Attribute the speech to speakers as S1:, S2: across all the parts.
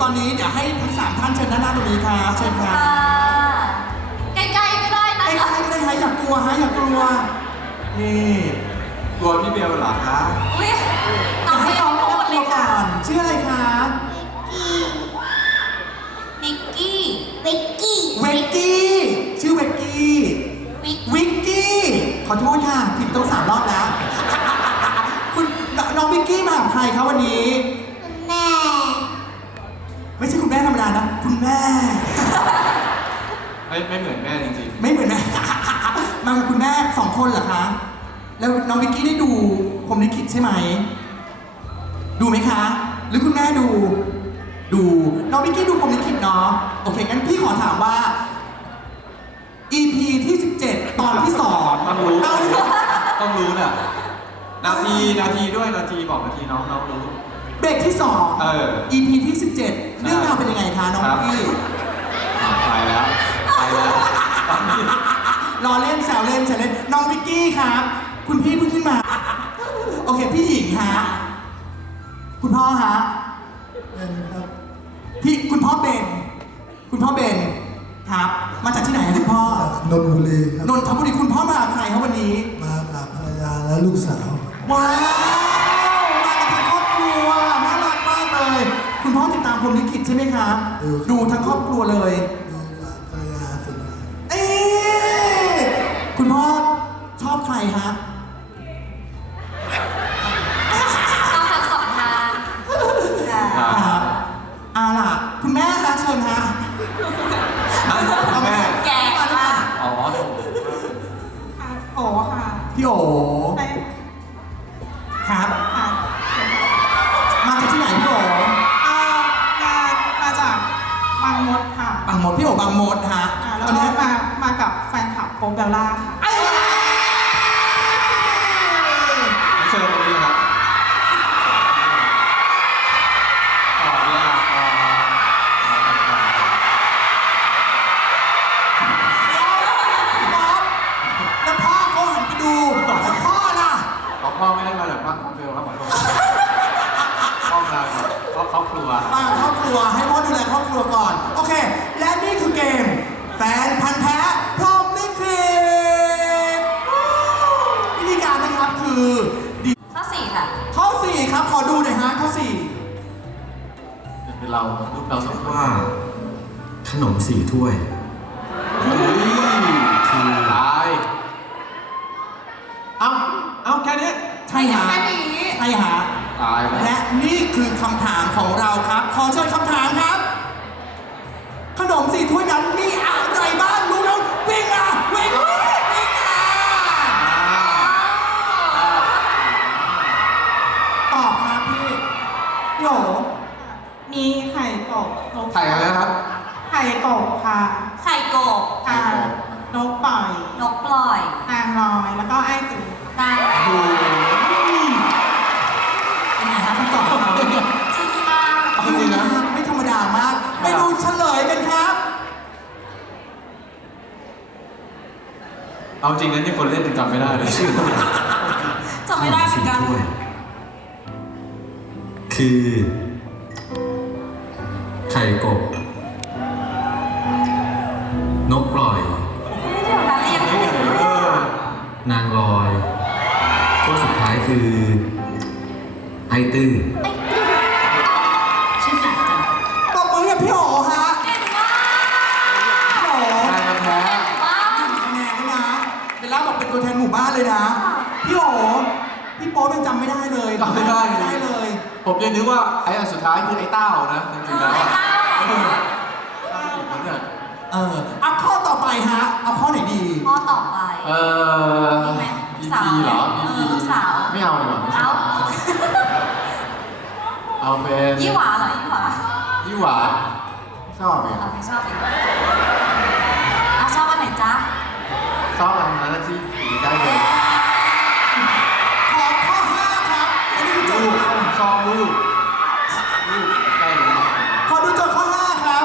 S1: อนนี้เดี๋ยวให้ทั้ง3ท่านเชิญด้านหน้าตรงนี้ครับเชิญครับ
S2: ใกล้ๆก็ได้นะ
S1: ใกล้ๆก็ได้ฮะอย่ากลัวฮะอย่ากลัวนี่
S3: กลัวพี่เบลเหรอคะ
S2: อุ้ยน้องไม่พูดเลยค่ะ
S1: ชื่ออะไรคะ
S2: วิกกี้
S1: เวกกี้ชื่อเวกกี้วิกกี้ขอโทษค่ะผิดต้อง3 รอบแล้วคุณน้องวิกกี้มากับใครคะวันนี้
S4: แม่
S1: ไม่ใช่คุณแม่ธรรมดานะคุณแม่
S3: ไม่เหมือนแม่จริง
S1: ไม่เหมือนแม่ มากับคุณแม่2 คนเหรอคะแล้วน้องวิกกี้ได้ดูผมลิขิตใช่ไหมดูไหมคะหรือคุณแม่ดูน้องวิกกี้ดูผมลิขิตเนาะโอเคงั้นพี่ขอถามว่า EP ที่17ตอนที่2
S3: ต้องรู้ต้องรู้น่ะนาทีด้วยนาทีบอกนาทีน้องรู้
S1: เบรกที่2 EP ที่17เรื่องราวเป็นยังไงคะน้องวิกกี้
S3: ไปแล้ว
S1: รอเล่นแซวเล่นน้องวิกกี้ครับคุณพี่เพิ่งขึ้นมาโอเคพี่หญิงฮะคุณพ่อฮะพี่คุณพ่อเบนครับมาจากที่ไหนคุณพ่อน
S5: นทบุรีครับ
S1: นนทบุรีคุณพ่อมากับใครครับวันนี้
S5: มากับภรรยาและลูกสาว
S1: ว้าวมากับทั้งครอบครัวน่ารักมากเลยคุณพ่อติดตามพรหมลิขิตใช่ไหมครับดูทั้งครอบครัวเลย
S5: ดูกับภรรยาสุดท้าย
S1: คุณพ่อชอบใครฮะ
S2: เอาทั้ง2 ทาง
S1: ครับล่ะคุณแม่คะเชิญฮะ
S3: แม่
S2: แก่ค่ะ
S3: อ๋อ
S4: โอ๋ค่ะ
S1: พี่โอ๋ครับมาจากที่ไหนพี่โอ๋
S4: มาจากบางมดค่ะ
S1: บางมดพี่โอ๋บางมดฮะ
S4: แล้วก็มากับแฟนคลับโป๊ปเบลล่าค่ะ
S3: เชิญตรงนี้ครับพ่อไม่ได้มาจากบ้านของเบลครับขอโทษพ่อมาจากครอบครัว
S1: ครอบครัวให้พ่อดูแลครอบครัวก่อนโอเคและนี่คือเกมแฟนพันธุ์แท้พรหมลิขิตวิธีการนะครับคือ
S2: ข้อ 4ค่ะ
S1: ข้อ 4ครับขอดูหน่อยฮะข้อ 4
S3: เป็นเราลูกเราสอง
S6: ว่าขนม4 ถ้วย
S3: คือตายเอาแค่นี้
S1: ใช่ฮะใช่ฮะ
S3: ตาย
S1: และนี่คือคำถามของเราครับขอเชิญคำถามครับขนม4 ถ้วยนั้นมีอะไรบ้างรู้แล้ววิ่งตอบครับพี่โย
S4: มีไข่กบ
S3: ไข่อะไรครับ
S4: ไข่กบค่ะ
S2: ไข่กบ
S4: นกปล่อย
S2: นาง
S4: ลอยแล้วก็ไอ้ตุ๋ย
S1: เป็นไงครับคำตอบของเรา
S2: จริงมาก
S1: จริงนะไม่ธรรมดามากไปดูเฉลยกันครับ
S3: เอาจริงนะที่คนเล่นจำไม่ได้เลยชื่อ
S2: จำไม่ได้เหมือนกัน
S6: คือไข่กบนกปล่อยนางลอยข้อสุดท้ายคือไอตื้อ
S2: ชื่อหนักจัง
S1: ตบมือกับพี่โอ๋ฮะ
S2: เก่งมาก
S1: พี่โอ๋
S3: ได้มาแพ้
S1: คะแนนด้วยนะเบลล่าบอกเป็นตัวแทนหมู่บ้านเลยนะพี่โอ๋พี่โป๊ยังจำไม่ได้เลย
S3: จำไม่ได้
S1: เลย
S3: ผมยังนึกว่าไอ้อันสุดท้ายคือไอ้เต้านะจริงๆแล้ว
S1: เอาข้อต่อไปฮะเอาข้อไหนดี
S2: ข้อต่อไป
S3: มีไหมสาวเหรอ
S2: สาว
S3: ไม่เอาเลยเอาเป็น
S2: ยี่หวาเหรอ
S3: ยี่หวาชอบไหม
S2: ไม่ชอบอีกชอบอันไหนจ๊ะ
S3: ชอบอันนั้นที่ได้เลย
S1: ขอข้อ 5ครับอันนี้คือโจทย์เรา
S3: ชอบลูกใกล้เลย
S1: ขอดูโจทย์ข้อ 5ครับ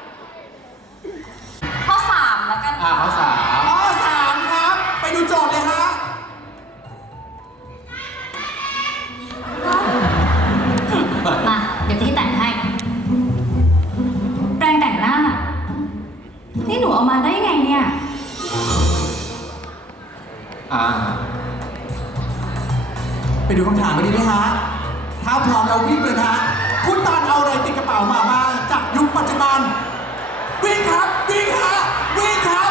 S2: ข้อ 3แล้วกัน
S3: ข้อ
S1: 3ครับไปดูโจทย์เลยฮะ
S2: มาเดี๋ยวพี่แต่งให้
S1: ไปดูคำถามกันดีไหมฮะ ถ้าพร้อมเราวิ่งเลยนะฮะคุณตาลเอาอะไรติดกระเป๋ามาบ้างจากยุคปัจจุบัน วิ่งครับ วิ่งฮะ วิ่งครับ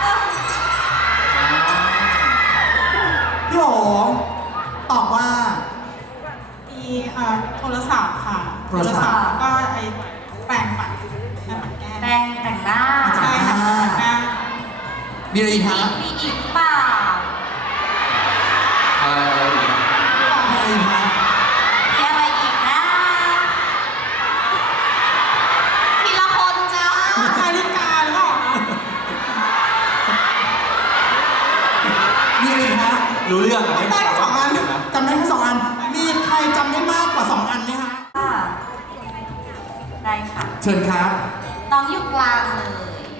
S1: พี่โอตอบว่า
S4: มีโทรศัพท์ค่ะ
S1: โทรศัพท์
S4: แล้วก็ไอ้แปรงปัดแก้ม
S2: แปรงแต่งหน้า
S4: ใช่ค่ะแปรง
S1: มีอะไรอีกฮะ
S2: มีอีกหรือเปล่า
S3: อะไรอีกนะ
S1: มีอะไรอีกฮะ
S2: มีอะไรอีกนะทีละคนจ้า
S4: นาฬิกาหรือเปล่าคะ
S1: มีอะไรอีกฮะ
S3: รู้เรื่องอะ
S4: ได้แค่2 อัน
S3: นะ
S1: จำได้แค่2 อัน มีใครจำได้มากกว่า 2 อันไหมฮะ
S2: ค่ะได้ค่ะ
S1: เชิญครับ
S2: น้องอยู่กลางเลย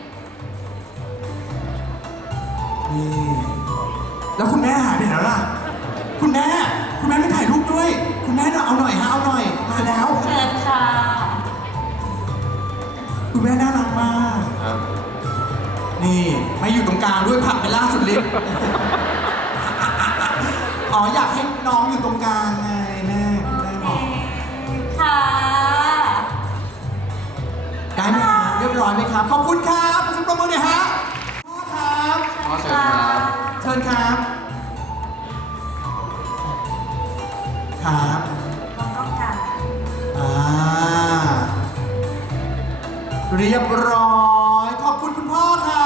S1: นี่ แล้วคุณแม่หายไปไหนแล้วล่ะ คุณแม่ไม่ถ่ายรูปด้วย คุณแม่เอาหน่อยฮะ เอาหน่อย มาแล้ว
S2: เชิญค่ะ
S1: คุณแม่น่ารักมาก
S3: ครับ
S1: นี่ไม่อยู่ตรงกลางด้วยผลักไปล่าสุดฤทธิ์ อ๋ออยากให้น้องอยู่ตรงกลางไงแม่คุณแม่บอก
S2: ค่ะ
S1: ได้ไหมครับเรียบร้อยไหมครับ ขอบคุณครับขอบคุณประมือหน่อยฮะพ่อครับ
S3: ขอเชิญครับ
S1: เชิญครับ ครับ
S2: น้องต้องการ
S1: อ่า เรียบร้อย ขอบคุณคุณพ่อครับ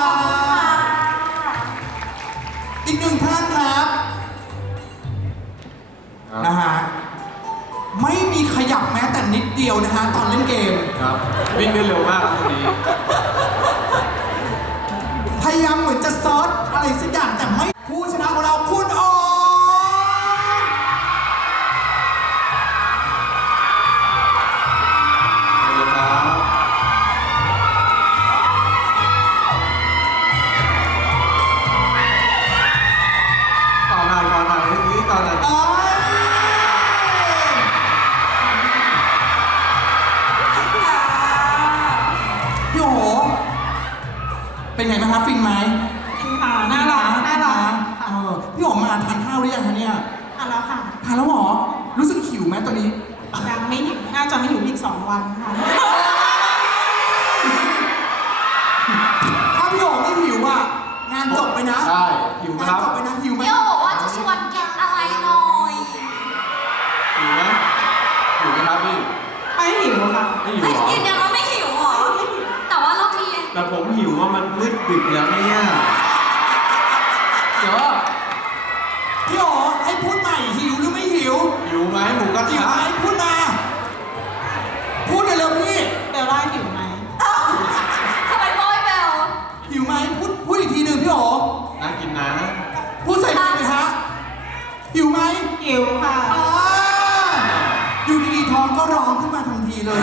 S1: อีก1 ท่านครับ
S3: ครับ
S1: นะฮะ ไม่มีขยับแม้แต่นิดเดียวนะฮะ ตอนเล่นเกม
S3: ครับ วิ่งได้เร็วมากครับคนนี้
S1: พยายามเหมือนจะเซิร์ชอะไรสักอย่างแต่ไม่ผู้ชนะของเราคุณออม
S3: สวัสดีครับต่อหน่อยนี่ต่อหน่อย
S1: เอ้ยพี่โอเป็นไงบ้างครับฟินไหม
S4: กินค่ะน่ารักน่ารัก
S1: เออพี่โอมาทานข้าวหรือยังคะเนี่ย
S4: ทานแล้วค่ะ
S1: ทานแล้วเหรอ รู้สึกหิวไหมตอนนี้
S4: ยังไม่หิวน่าจะไม่หิวอีก2 วันค่ะ
S1: ถ้าพี่โอไม่หิวอ่ะ งานจบไปนะ
S3: ใช่หิวไหม
S1: งา
S3: คน รับ
S1: จบไปนะหิวไหม
S2: พี่โอบอกว่าจะชวนกินอะไรหน่อย
S3: หิวไหมหิวไหมครับพี่
S4: ไม่หิวค่ะ
S3: ไม่หิว
S2: ไม่
S3: เหรอ
S2: ยืนยันว่าไม่หิวเหรอ แต่ว่ารอบนี้
S3: แต่ผมหิวว่ามันมืดดึกแล้วเนี่ยเดี๋ยว
S1: พี่โอให้พูดใหม่หิวหรือไม่หิว
S3: หิวไหมหมูกระ
S1: หิว
S3: ทะ
S1: ไหมพูดมา พูดเลยเร็วพี่
S4: เบลล่าหิวไหม
S2: ทำไมโบยเบล
S1: หิวไหมพูดอีกทีหนึ่งพี่โอ
S3: น่ากินนะ
S1: พูดใส่ไมค์เลยฮะหิวไหม
S4: หิวค่ะ
S1: อ่าอยู่ดีๆท้องก็ร้องขึ้นมาทันทีเลย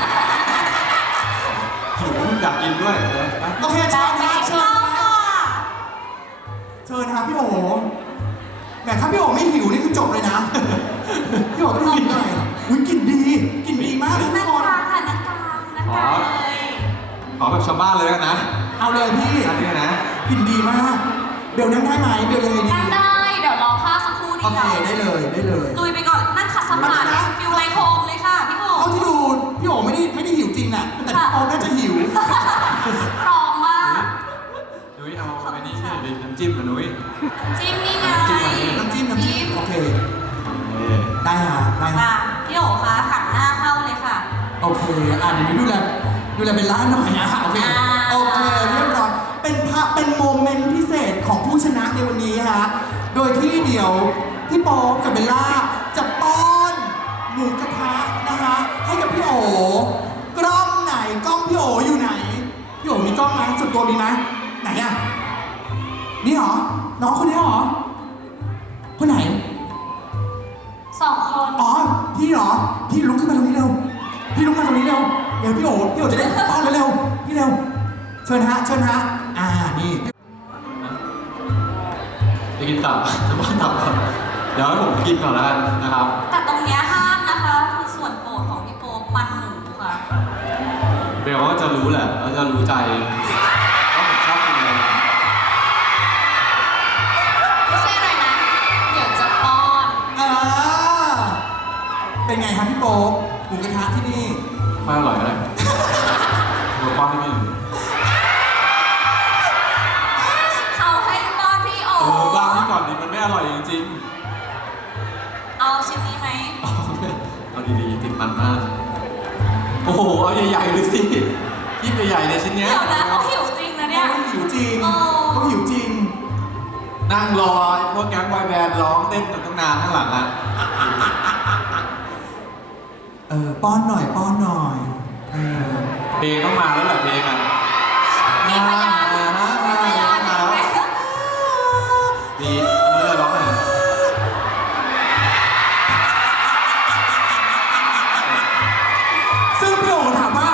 S3: หิวอยากกินด้วยเดี๋ยวไป
S1: โอเคเชิญนะเชิญ
S2: ข้าว
S1: นะ
S2: ค่ะ
S1: เชิญครับพี่โอแต่ถ้าพี่โอไม่หิวนี่คือจบเลยนะ พี่โอต้องกินหน่อยอุ้ยกลิ่นดีมากเลยทุ
S2: นั่
S1: ก
S2: ง
S1: คน
S2: กลางค่ะนั่งกลางเลย
S3: ขอแบบชาวบ้านเลยแล้วกันนะ
S1: เอาเลยพี่
S3: อันนี้นะ
S1: กลิ่นดีมากเบลนั่งได้ไหมเบลยังไงดี
S2: นั่งได้ เดี๋ยวรอผ้าสักครู่
S1: โอ
S2: เดี
S1: เค
S2: ยว
S1: ได้เลย
S2: ลุยไปก่อน นั่งขัดสมาธิฟิลไลโคมเลยค่ะพี่โอ
S1: เท่าที่ดูพี่โอไม่ได้หิวจริงน่ะแต่พี่โอน่าจะหิว
S2: พร้อมมาก
S3: นุ้ยเอาไปนี่ให้ดิน้ำจิ้มกับนุ้ย
S2: จิ้มนี่ไง
S1: น้ำจิ้มโอเค
S3: นี่
S1: ได้ฮะ
S2: ค่ะพี่โอคะหันหน้าเข้าเลยค่ะ
S1: โอเคเดี๋ยวนี้ดูแลเป็นร้านหน่อยนะโอเค โอเค เรียบร้อย เป็นโมเมนต์พิเศษของผู้ชนะในวันนี้ฮะ โดยที่เดี๋ยวพี่โป๊ปกับเบลล่าจะป้อนหมูกระทะนะคะ ให้กับพี่โอกล้องไหนกล้องพี่โออยู่ไหน พี่โอมีกล้องไหมสุดตัวมีไหมไหนอะนี่เหรอ น้องคนนี้เหรอ คนไหน
S2: 2 คน
S1: อ๋อ พี่เหรอ พี่ลุกขึ้นมาตรงนี้เร็ว พี่ลุกมาตรงนี้เร็ว เดี๋ยวพี่โอจะได้ต้อนเร็วๆพี่เร็ว เชิญฮะ นี่
S3: จะกินตับจะบ้านตับก่อนเดี๋ยวให้ผมกินก่อนแล้วกันนะครับ
S2: แต่ตรงเนี้ยห้ามนะคะ คือส่วนโปรดของพี่โป๊ปมันหมูค่ะ
S3: เบลก็จะรู้แหละแล้วจะรู้ใจว่าผมชอบกินอะไร
S2: ไม่ใช่อะไรนะ เดี๋ยวจะป้อน
S1: อ่าเป็นไงครับพี่โป๊ปหมูกระทะที่นี่
S3: ไม่อร่อยอะไรดูป้อนที่นี่
S2: เขาให้ป้อนพี่โอ
S3: บ้างนี่ก่อนดิมันไม่อร่อยจริง
S2: เอาชิ้นนี้ไหม
S3: ๆเอาดีๆติดมันมาก โอ้โห เอาใหญ่ๆเลยสิที่ใหญ่ๆเนี่ยชิ้นเนี้ย
S2: เดี๋ยวนะเขาหิวจริงนะเนี่ย
S1: เขาหิวจริง
S2: อ๋อ
S1: เขาหิวจริง
S3: นั่งรอไอ้พวกแก๊งบอยแบนด์ร้องเต้นกันตั้งนานข้างหลังอ่ะ
S1: ป้อนหน่อยป้อนหน่อย
S3: เพลงต้องมาแล้วแหละเพลงอ่ะ
S2: มีพยานมีพยานอีกไหม
S3: มีร้องไง
S1: ซึ่งพี่โอถามว่า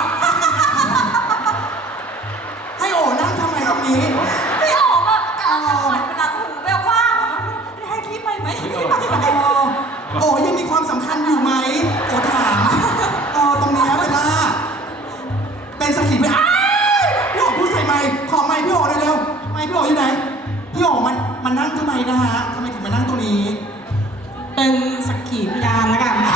S1: ให้โอนั่งทำไมตรงนี้
S2: พี่โอแบบกำลังจะเปิดพลังหูแบบว่าให้คิดไปไหมคิดไปไหม
S1: โอยังมีความสำคัญอยู่ไหมโอถามตรงนี้เวลาเป็นสักขีพยานพี่โอพูดใส่ไมค์ขอไมค์พี่โอหน่อยเร็วไมค์พี่โออยู่ไหนพี่โอมันนั่งทำไมนะฮะทำไมถึงมานั่งตรงนี้
S4: เป็นสักขีพยานแล้วกันนะ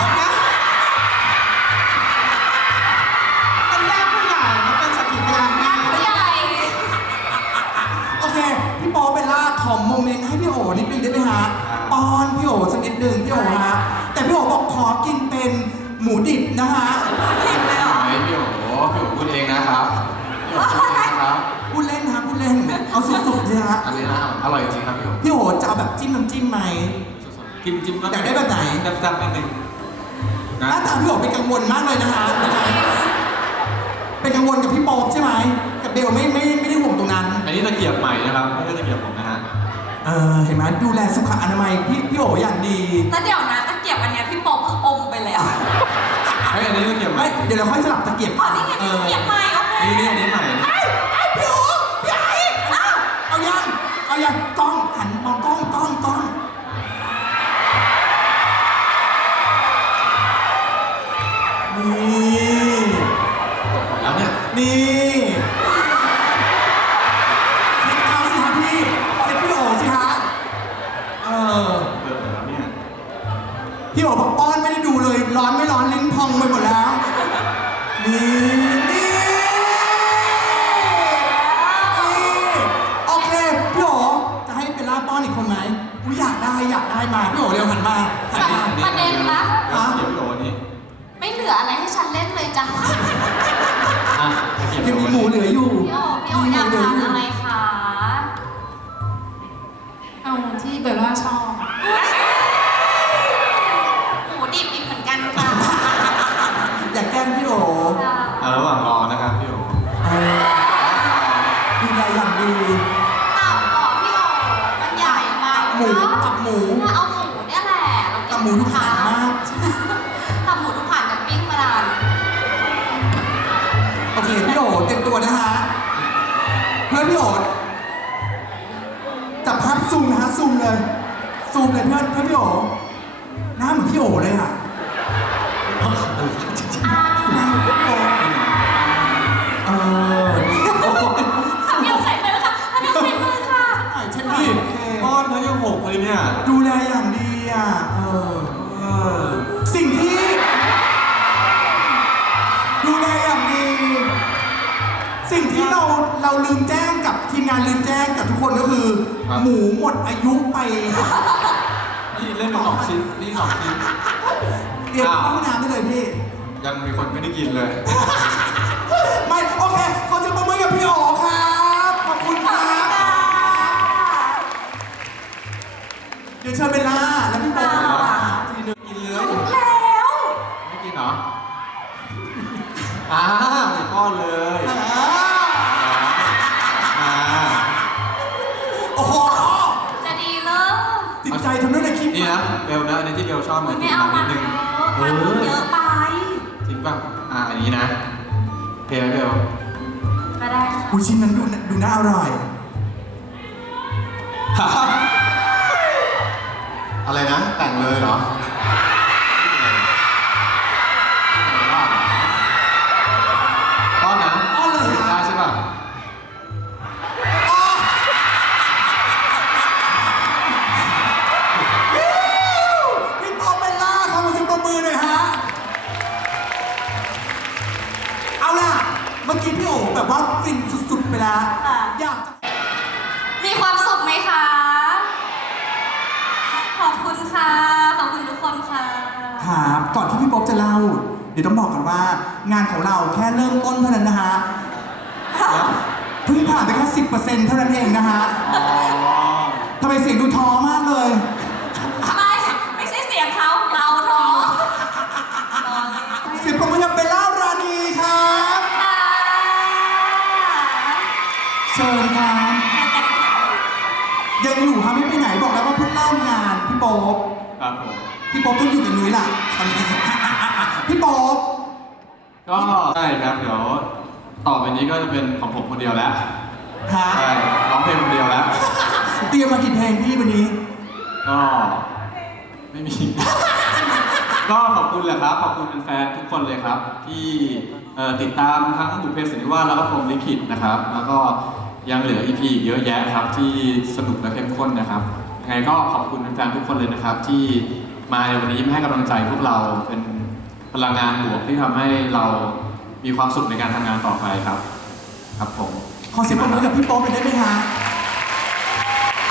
S4: เป็นญาติผู้ใหญ่และเป็นสักขีพยาน
S2: ญาติผู้ใหญ่
S1: โอเค พี่โป๊ปเบลล่าขอโมเมนต์ให้พี่โอนิดนึงได้ไหมฮะป้อนพี่โอสักนิดนึงพี่โอฮะแต่พี่โอบอกขอกินเป็นหมูดิบนะฮะ
S2: ผิดเลยเหรอ
S3: ไม่พี่โอ๋พูดเองนะครับพี่โอ๋พูดเองนะครับ
S1: พูดเล่นฮะพูดเล่นเอาสุดๆเลยฮะ
S3: อันนี้นะอร่อยจริงครับพี่โอ๋
S1: พี่โอจะเอาแบบจิ้มน้ำจิ้มไหม
S3: จิ้มก็
S1: อยากได้แบบไหน
S3: แซ่บๆนิดนึง
S1: ห
S3: นะ
S1: น้าตาพี่โอเป็นกังวลมากเลยนะฮะเป็นกังวลกับพี่โป๊ปใช่ไหมกับเบลไม่ได้ห่วงตรงนั้น
S3: อันนี้ตะเกียบใหม่นะครับไม่ใช่ตะเกียบผมนะฮะ
S1: เห็นไหมดูแลสุขอนามัยพี่โออย่างดี
S2: แล้วเดี๋ยวนะตะเกียบอันเนี้ยพี่โป๊ปคืออมไปแล้ว
S3: เฮ้ยอันนี้ตะเกียบใหม่
S1: ไม่เดี๋ยวเราค่อยสลับตะเกียบ
S2: อ๋อนี่ไงตะเกียบใหม่โอเค
S3: นี่อันนี้ใหม่
S1: พี่โอพี่ไอ้
S2: อ้าว
S1: เอายังกล้องหันมองกล้องนี่
S3: แล้วเนี่ย
S1: นี่เช็ดเขาสิฮะพี่เช็ดพี่โอสิฮะ
S3: เปิดแล้วเนี่ย
S1: พี่โอบอกป้อนไม่ได้ดูเลย ร้อนไม่ร้อนลิ้นพองไปหมดแล้ว นี่โอเคพี่โอจะให้เบลล่าป้อนอีกคนไหมอุ๊ยอยากได้มาพี่โอเร็วหันมา
S2: ประเด็นนะ
S3: เดี๋ยวพี่โอ๋นี่
S2: ไม่เหลืออะไรให้ฉันเล่นเลยจ้ะ
S3: อ่ะตะเกียบ
S1: ยังมีหมูเหลืออยู่
S2: พี่โออยากทานอะไรคะ
S4: เอาที่เบลล่าชอบ
S2: หมูดิบอีกเหมือนกันค่ะ
S1: อยากแกล้งพี่โอ
S3: ระหว่างรอนะครับพี่โอ๋
S1: ดูแลอย่างดี
S2: ตับก่อพี่โอมันใหญ่ไป
S1: หมูตับหมู
S2: เอาหมูเนี่ยแหละเรากิน
S1: ตับหมูทุกขาดมาก
S2: ตับหมูทุกผ่านกับปิ้งมานาน
S1: โอเคพี่โอเตรียมตัวนะฮะเพื่อนพี่โอจับภาพซูมนะฮะซูมเลยเพื่อนพี่โอหน้าเหมือนพี่โอเลยอ่ะ เออ
S2: ทำเดียวใส่มือค่ะทำเดียวใส่มือค่ะ
S1: เช็ด
S3: นี่
S1: นี่โอเค
S3: ก้อนแล้วยังหกเลยเนี่ย
S1: ดูแลอย่างดีอ่ะสิ่งที่ ดูแลอย่างดี สิ่งที่เราลืมแจ้งกับทีมงานลืมแจ้งกับทุกคนก็คือ
S3: ครับ
S1: หมูหมดอายุไป
S3: นี่เล่นไป2 ชิ้นนี่2 ชิ้น
S1: เรียนเข้าห้องน้ำได้เลยพี่
S3: ยังมีคนไม่ได้กินเลย
S1: ไม่โอเคขอเสียงปรบมือกับพี่โอครับขอบคุณครับเดี๋ยวเชิญเบลล่าแล้วพี่โบทีนึง
S3: กินเลย
S2: รู้แล้ว
S3: ไม่กินเหรอเดี๋ยวก้อนเลย
S1: โอ้โห
S2: จะดีเลย
S1: จิตใจทำด้วยในคลิป
S3: นี่นะเบลนะอันนี้ที่เบลชอบเหมือน
S2: ไม่
S3: กิน
S2: เอา
S3: มา
S2: มั
S3: นิ
S2: น
S3: ด
S2: เย
S3: นึง
S2: อะมันเยอะไป
S3: จริงป่ะอันนี้นะเพลไหมเบล
S2: ก็ได้ค่ะ
S1: อุ้ยชิ้นนั้นดูน่าอร่อย
S3: อะไรนะ แต่งเลยเหรอก้อนนะ
S1: ก้อนเลยเหรอ
S3: ได้ใช่ป่ะ
S1: พี่โอเบลล่าขอเสียงปรบมือหน่อยฮะครับก่อนที่พี่โป๊ปจะเล่า เดี๋ยวต้องบอกกันว่างานของเราแค่เริ่มต้นเท่านั้นนะฮะเพิ่งผ่านไปแค่ 10% เท่านั้นเองนะฮะ
S3: อ๋อ
S1: ทำไมเสียงดูท้อมากเลย
S2: ไม่ใช่เสียงเขาเราท้อง
S1: เสียงปรบมือกับเบลล่ารานีครับเชิญครับยังอยู่ครับไม่ไปไหนบอกแล้วว่าเพิ่งเริ่มงานพี่โป๊ป
S3: ครับผม
S1: พี่โป๊ปต้องอยู่กับนุ้ยล่ะตอนนี้พี่โป๊ป
S3: ก็ใช่ครับ เดี๋ยวต่อไปนี้ก็จะเป็นของผมคนเดียวแล้ว
S1: ฮะ
S3: ใช่ร้องเพลงคนเดียวแล้ว
S1: เตรียมมากี่เพลงพี่วันนี้
S3: ก็ไม่มี ก็ขอบคุณแหละครับ ขอบคุณแฟนๆทุกคนเลยครับ ที่ติดตามทั้งบุพเพสันนิวาสแล้วก็พรหมลิขิตนะครับ แล้วก็ยังเหลือ EP อีกเยอะแยะครับที่สนุกและเข้มข้นนะครับยังไงก็ขอบคุณแฟนๆทุกคนเลยนะครับ ที่มาในวันนี้มาให้กำลังใจพวกเราเป็นพลังงานบวกที่ทำให้เรามีความสุขในการทำงานต่อไปครับ ครับผม
S1: ขอเสียงปรบมือกับพี่โป๊ปหน่อยได้ไหมฮะ